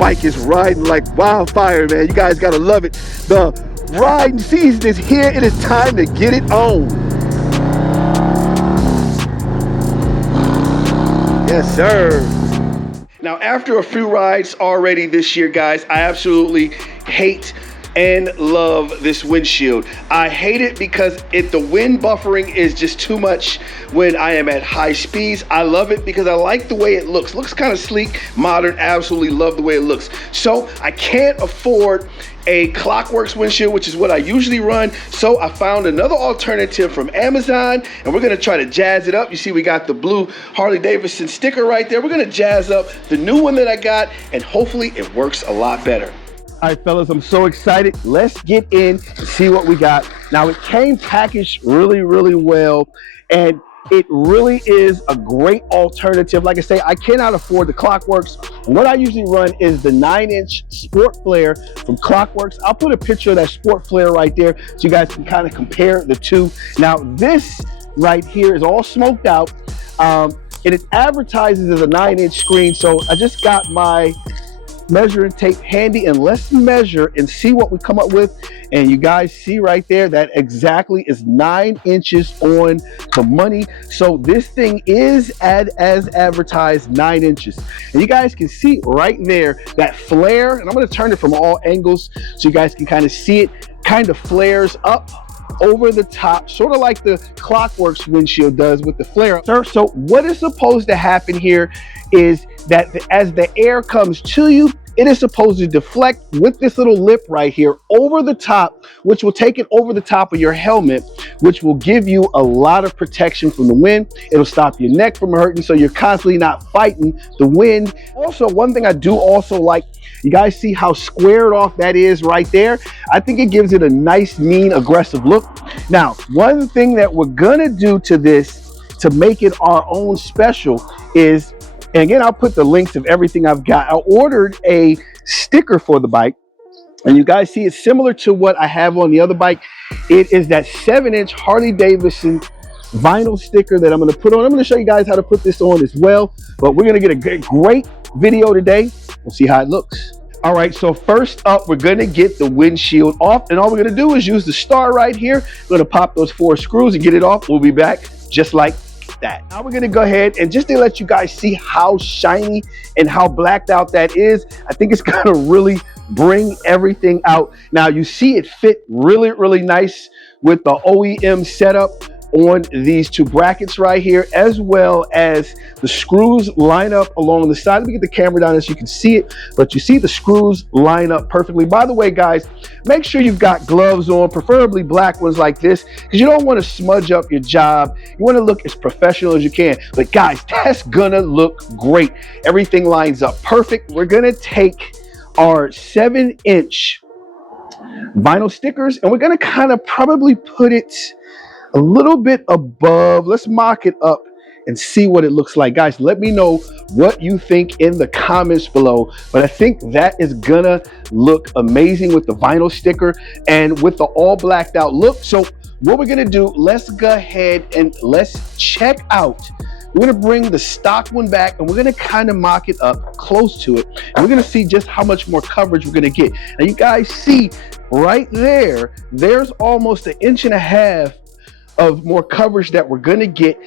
bike is riding like wildfire, man. You guys gotta love it. The riding season is here. It is time to get it on. Yes, sir. Now, after a few rides already this year, guys, I absolutely hate and love this windshield. I hate it because the wind buffering is just too much when I am at high speeds. I love it because I like the way it looks. Looks kind of sleek, modern, absolutely love the way it looks. So I can't afford a Klock Werks windshield, which is what I usually run. So I found another alternative from Amazon, and we're gonna try to jazz it up. You see we got the blue Harley Davidson sticker right there. We're gonna jazz up the new one that I got, and hopefully it works a lot better. All right, fellas, I'm so excited. Let's get in and see what we got. Now, it came packaged really, really well, and it really is a great alternative. Like I say, I cannot afford the Klock Werks. What I usually run is the 9-inch Sport Flare from Klock Werks. I'll put a picture of that Sport Flare right there so you guys can kind of compare the two. Now, this right here is all smoked out, and it advertises as a 9-inch screen, so I just got my measuring tape handy, and let's measure and see what we come up with. And you guys see right there that exactly is 9 inches on the money. So this thing is as advertised, 9 inches. And you guys can see right there that flare, and I'm going to turn it from all angles so you guys can kind of see it, kind of flares up over the top, sort of like the Klock Werks windshield does with the flare. So what is supposed to happen here is that as the air comes to you, it is supposed to deflect with this little lip right here over the top, which will take it over the top of your helmet, which will give you a lot of protection from the wind. It'll stop your neck from hurting, so you're constantly not fighting the wind. Also, one thing I do also like, you guys see how squared off that is right there? I think it gives it a nice, mean, aggressive look. Now, one thing that we're gonna do to this to make it our own special is, and again, I'll put the links of everything I've got. I ordered a sticker for the bike, and you guys see it's similar to what I have on the other bike. It is that 7-inch Harley Davidson vinyl sticker that I'm going to put on. I'm going to show you guys how to put this on as well, but we're going to get a great video today. We'll see how it looks. All right, so first up, we're going to get the windshield off, and all we're going to do is use the star right here. We're going to pop those 4 screws and get it off. We'll be back just like that. Now we're going to go ahead and just to let you guys see how shiny and how blacked out that is, I think it's going to really bring everything out. Now you see it fit really, really nice with the OEM setup on these 2 brackets right here, as well as the screws line up along the side. Let me get the camera down so you can see it, but you see the screws line up perfectly. By the way, guys, make sure you've got gloves on, preferably black ones like this, because you don't want to smudge up your job. You want to look as professional as you can. But guys, that's gonna look great. Everything lines up perfect. We're gonna take our 7-inch vinyl stickers, and we're gonna kind of probably put it a little bit above. Let's mock it up and see what it looks like. Guys, let me know what you think in the comments below. But I think that is gonna look amazing with the vinyl sticker and with the all blacked out look. So what we're gonna do, let's go ahead and let's check out. We're gonna bring the stock one back, and we're gonna kind of mock it up close to it. And we're gonna see just how much more coverage we're gonna get. Now you guys see right there, there's almost 1.5 inches of more coverage that we're going to get,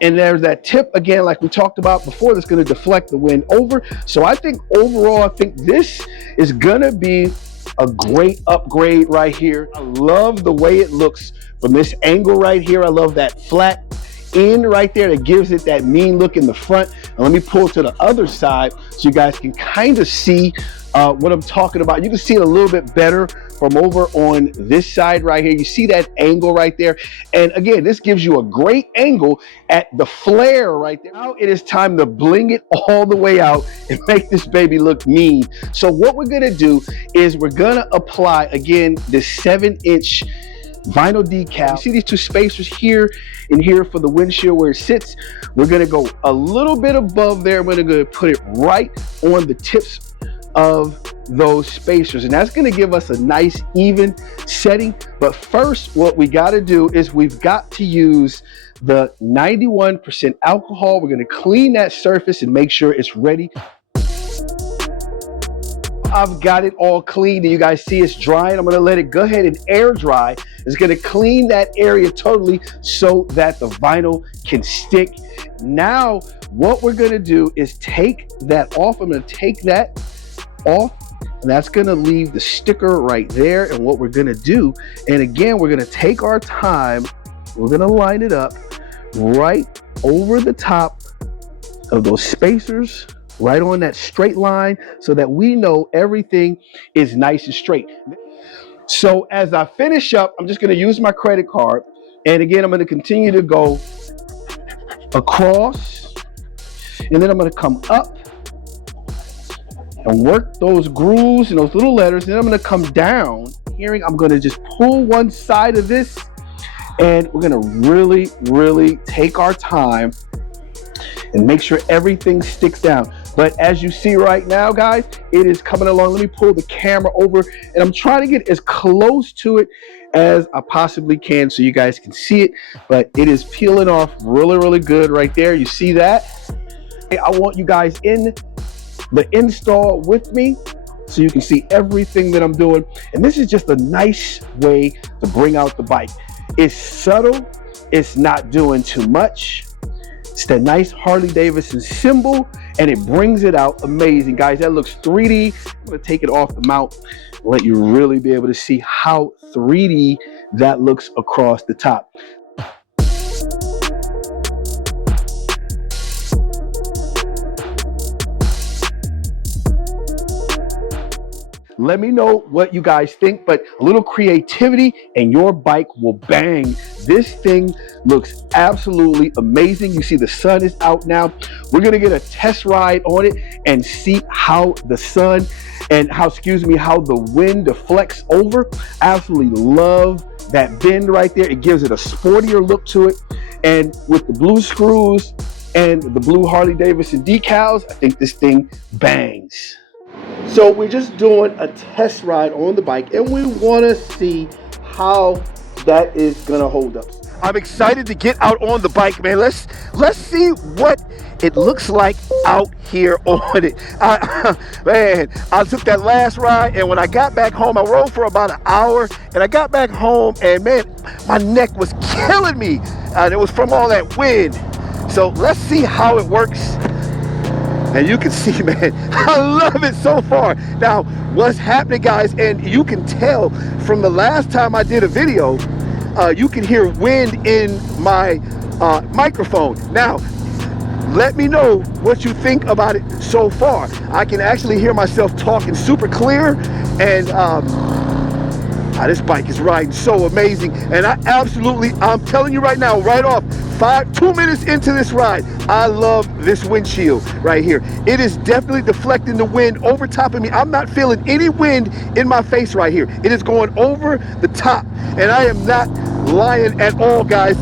and there's that tip again, like we talked about before, that's going to deflect the wind over. So I think overall, I think this is going to be a great upgrade right here. I love the way it looks from this angle right here. I love that flat end right there that gives it that mean look in the front. And let me pull to the other side so you guys can kind of see what I'm talking about. You can see it a little bit better from over on this side right here. You see that angle right there. And again, this gives you a great angle at the flare right there. Now it is time to bling it all the way out and make this baby look mean. So what we're gonna do is we're gonna apply, again, this 7-inch vinyl decal. You see these 2 spacers here and here for the windshield where it sits. We're gonna go a little bit above there. We're gonna put it right on the tips of those spacers, and that's going to give us a nice even setting. But first, what we got to do is we've got to use the 91% alcohol. We're going to clean that surface and make sure it's ready. I've got it all cleaned and you guys see it's drying. I'm gonna let it go ahead and air dry. It's gonna clean that area totally so that the vinyl can stick. Now, what we're gonna do is take that off. I'm gonna take that off, and that's gonna leave the sticker right there. And what we're gonna do, and again, we're gonna take our time, we're gonna line it up right over the top of those spacers, right on that straight line, so that we know everything is nice and straight. So as I finish up, I'm just gonna use my credit card. And again, I'm gonna continue to go across, and then I'm gonna come up and work those grooves and those little letters. And then I'm gonna come down here. I'm gonna just pull one side of this, and we're gonna really, really take our time and make sure everything sticks down. But as you see right now, guys, it is coming along. Let me pull the camera over, and I'm trying to get as close to it as I possibly can so you guys can see it. But it is peeling off really, really good right there. You see that? I want you guys in the install with me so you can see everything that I'm doing. And this is just a nice way to bring out the bike. It's subtle. It's not doing too much. It's that nice Harley Davidson symbol, and it brings it out amazing. Guys, that looks 3D. I'm gonna take it off the mount and let you really be able to see how 3D that looks across the top. Let me know what you guys think, but a little creativity and your bike will bang. This thing looks absolutely amazing. You see the sun is out now. We're gonna get a test ride on it and see how the sun and how the wind deflects over. Absolutely love that bend right there. It gives it a sportier look to it. And with the blue screws and the blue Harley Davidson decals, I think this thing bangs. So we're just doing a test ride on the bike, and we want to see how that is gonna hold up. I'm excited to get out on the bike, man. Let's see what it looks like out here on it. Man, I took that last ride, and when I got back home, I rode for about an hour, and I got back home, and man, my neck was killing me. And it was from all that wind. So let's see how it works. And you can see, man, I love it so far. Now, what's happening, guys, and you can tell from the last time I did a video, you can hear wind in my microphone. Now, let me know what you think about it so far. I can actually hear myself talking super clear, and this bike is riding so amazing. And I'm telling you right now, right off, 2 minutes into this ride, I love this windshield right here. It is definitely deflecting the wind over top of me. I'm not feeling any wind in my face right here. It is going over the top, and I am not lying at all, guys.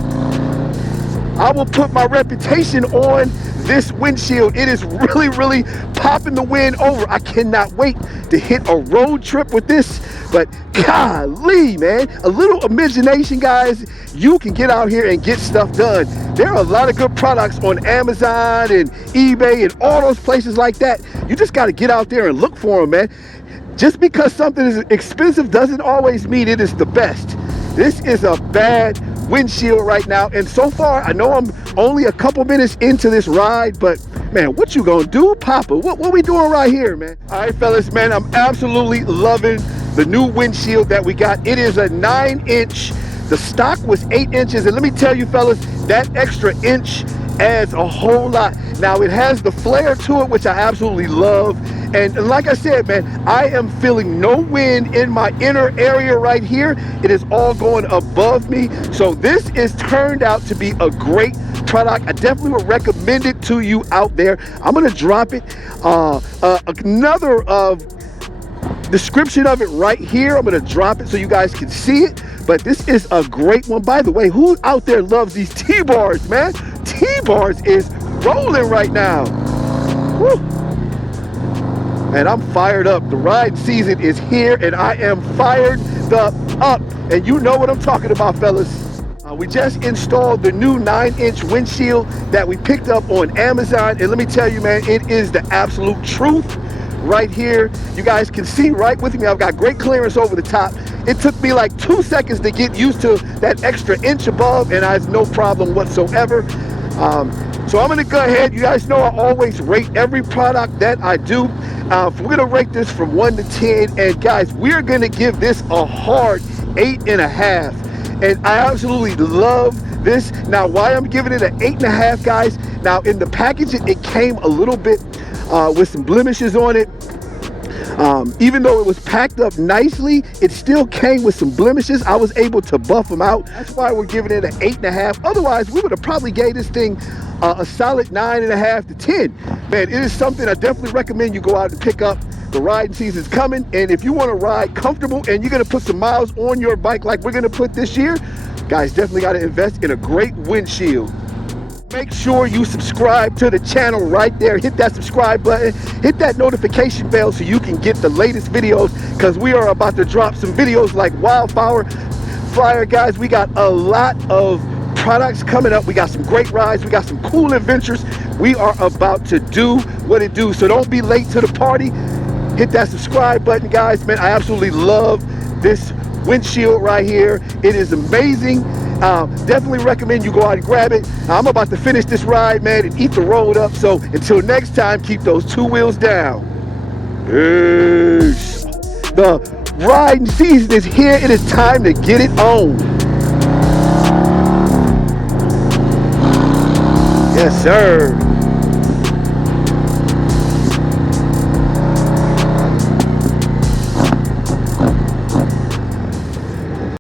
I will put my reputation on this windshield. It is really, really popping the wind over. I cannot wait to hit a road trip with this. But golly, man, a little imagination, guys, you can get out here and get stuff done. There are a lot of good products on Amazon and eBay and all those places like that. You just got to get out there and look for them, man. Just because something is expensive doesn't always mean it is the best. This is a bad windshield right now, and so far I know I'm only a couple minutes into this ride, but man, what you gonna do, Papa? What we doing right here, man? All right, fellas, man, I'm absolutely loving the new windshield that we got. It is a 9-inch. The stock was 8 inches, and let me tell you, fellas, that extra inch adds a whole lot. Now it has the flare to it, which I absolutely love. And like I said, man, I am feeling no wind in my inner area right here. It is all going above me. So this is turned out to be a great product. I definitely would recommend it to you out there. I'm gonna drop it. Another description of it right here. I'm gonna drop it so you guys can see it. But this is a great one. By the way, who out there loves these T-bars, man? T-bars is rolling right now. Woo. And I'm fired up. The ride season is here, and I am fired up. And you know what I'm talking about, fellas. We just installed the new 9-inch windshield that we picked up on Amazon. And let me tell you, man, it is the absolute truth. right here. You guys can see right with me, I've got great clearance over the top. It took me like 2 seconds to get used to that extra inch above, and I have no problem whatsoever. So I'm gonna go ahead. You guys know I always rate every product that I do. We're gonna rate this from 1 to 10, and guys, we're gonna give this a hard 8.5. And I absolutely love this. Now, why I'm giving it an 8.5, guys? Now, in the package, it came a little bit with some blemishes on it. Even though it was packed up nicely, it still came with some blemishes. I was able to buff them out. That's why we're giving it an 8.5. Otherwise, we would have probably gave this thing a solid 9.5 to 10. Man, it is something I definitely recommend you go out and pick up. The riding season's coming, and if you want to ride comfortable and you're going to put some miles on your bike like we're going to put this year, guys, definitely got to invest in a great windshield. Make sure you subscribe to the channel right there. Hit that subscribe button. Hit that notification bell so you can get the latest videos, because we are about to drop some videos like wildfire. Guys, we got a lot of products coming up. We got some great rides. We got some cool adventures. We are about to do what it do. So don't be late to the party. Hit that subscribe button, guys. Man, I absolutely love this windshield right here. It is amazing. Definitely recommend you go out and grab it. I'm about to finish this ride, man, and eat the road up. So until next time, keep those 2 wheels down. Peace. The riding season is here. It is time to get it on. Yes, sir.